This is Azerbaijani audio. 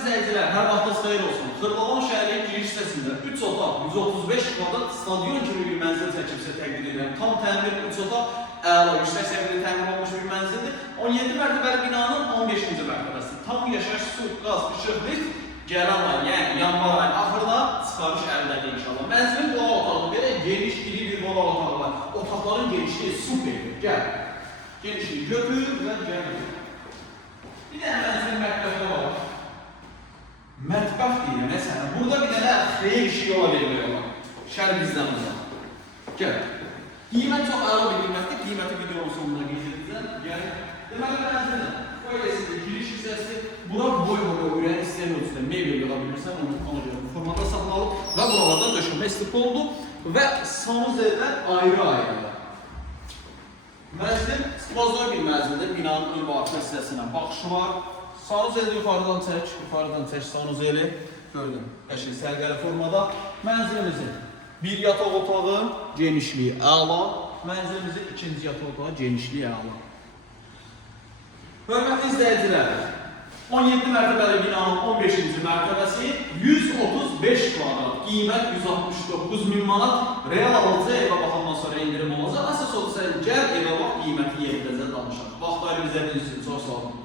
izləyicilər, hər vaxtınız xeyir olsun. Xırdalan şəhərinin giriş hissəsində 3 otaq, 135 kvadrat stadion kimi bir mənzil çəkilişə təqdim edirəm. Tam təmir 3 otaq, əla, yüksək səviyyədə təmir olmuş bir mənzildir. 17 mərtəbəli binanın 15-ci mərtəbəsi. Tam yaşayış, su, qaz, işıq, lift gələn ay, yəni yanvar ayının axırına çıxarış əlindədir inşallah. Mənzilin qonaq otağı belə geniş, iri bir qonaq otağı var. Otaqların genişliyi superdir. Gəl. Genişliyi götür və gəl. Bir dənə mənzilin mətbəxdə var. Mətbəx deyir, məsələn, burada bir dənə xeyir işi yola vermiyorlar. Şər bizdən uzaq. Gəl. Qiymət çox əla bir qiymətdir. Qiyməti videonun sonunda qeyd edəcəm. Gəl. Deməli, mənzilin böyləsidir, giriş hissəsi. Bura boy ürəyin istəyən ölçüdə mebel yola bilirsən, ona görə bu formada saxlanılıb və buralardan döşənmə istiqi oldu və sanuzellər ayrı-ayrı. Mənzil spazor bir mənzildir, binanın ön və arxa hissəsinə baxışı var. Sanuzeli yuxarıdan çək sanuzeli. Gördüm, qəşəng sərgəli formada. Mənzilimizin bir yataq otağı, genişliyi əla. Mənzilimizin ikinci yataq otağı, genişliyi əla. Hörmətli izləyicilər, 17 mərtəbəli binanın 15-ci mərtəbəsi 135 kvadrat, qiymət 169.000 manat, real alıcı evə baxandan sonra indirim olacaq. Əsas olsa gəl evə bax, qiyməti yerindəcə danışaq. Vaxtları bizə bilirsin, çox sağ olun.